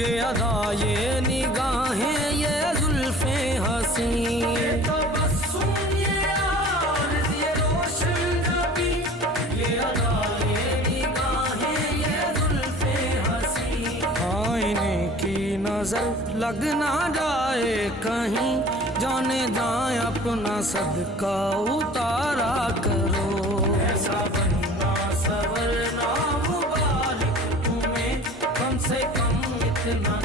ये अदा ये निगाहें ये जुल्फे हसी, ये तो बस सुन ये आर्ज़ ये रोशन नबी, ये अदा ये निगाहें ये जुल्फे हसी। आईने की नजर लग ना जाए कहीं, जाने जाए अपना सदका उतारा करो। ऐसा बनना सवरना मुबारक तुम्हें, कम से कम इतना